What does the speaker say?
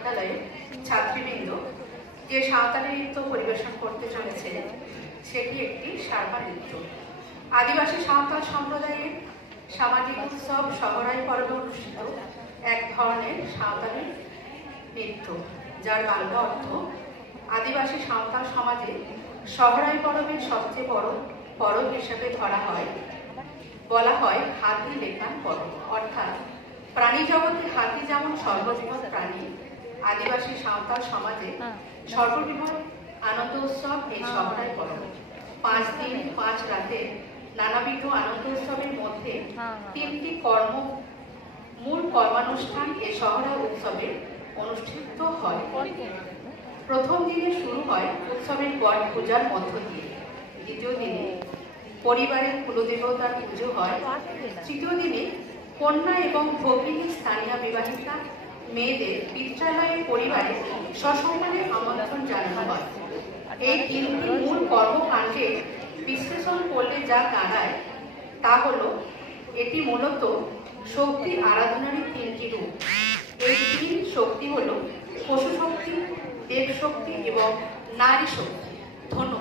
বিদ্যালয়ের ছাত্রীবৃন্দ যে সাঁওতালি নৃত্য পরিবেশন করতে চলেছে সেটি একটি সারবা নৃত্য। আদিবাসী সাঁওতাল সম্প্রদায়ের সামাজিক উৎসব সহরাই পর্বে অনুষ্ঠিত এক ধরনের সাঁওতালি নৃত্য, যার বাংলা অর্থ আদিবাসী সাঁওতাল সমাজে সহরাই পরবের সবচেয়ে বড় পরব হিসেবে বলা হয় হাতি লেখান পরব। অর্থাৎ প্রাণী জগতে হাতি যেমন সর্ববৃহৎ প্রাণী, আদিবাসী সাঁওতাল সমাজে সর্ববৃহৎ আনন্দ উৎসব এই সহরাই পরব। 5 দিন 5 রাতে নানাবিধ আনন্দ উৎসবের মধ্যে 3টি মূল কর্মানুষ্ঠান এই সহরাই উৎসবে অনুষ্ঠিত হয়। প্রথম দিনে শুরু হয় উৎসবের গড় পূজার মধ্য দিয়ে। দ্বিতীয় দিনে পরিবারের কুলদেবতার পুজো হয়। তৃতীয় দিনে কন্যা এবং ভগিনী স্থানীয় বিবাহিতা মেয়েদের পিত্রালয়ের পরিবারে সসম্মানে আমন্ত্রণ জানানো হয়। এই 3টি মূল কর্মকাণ্ডে বিশ্লেষণ করলে যা দাঁড়ায় তা হলো এটি মূলত শক্তি আরাধনারই 3টি রূপ। এই 3 শক্তি হলো পশু শক্তি, দেব শক্তি এবং নারী শক্তি। ধন্যবাদ।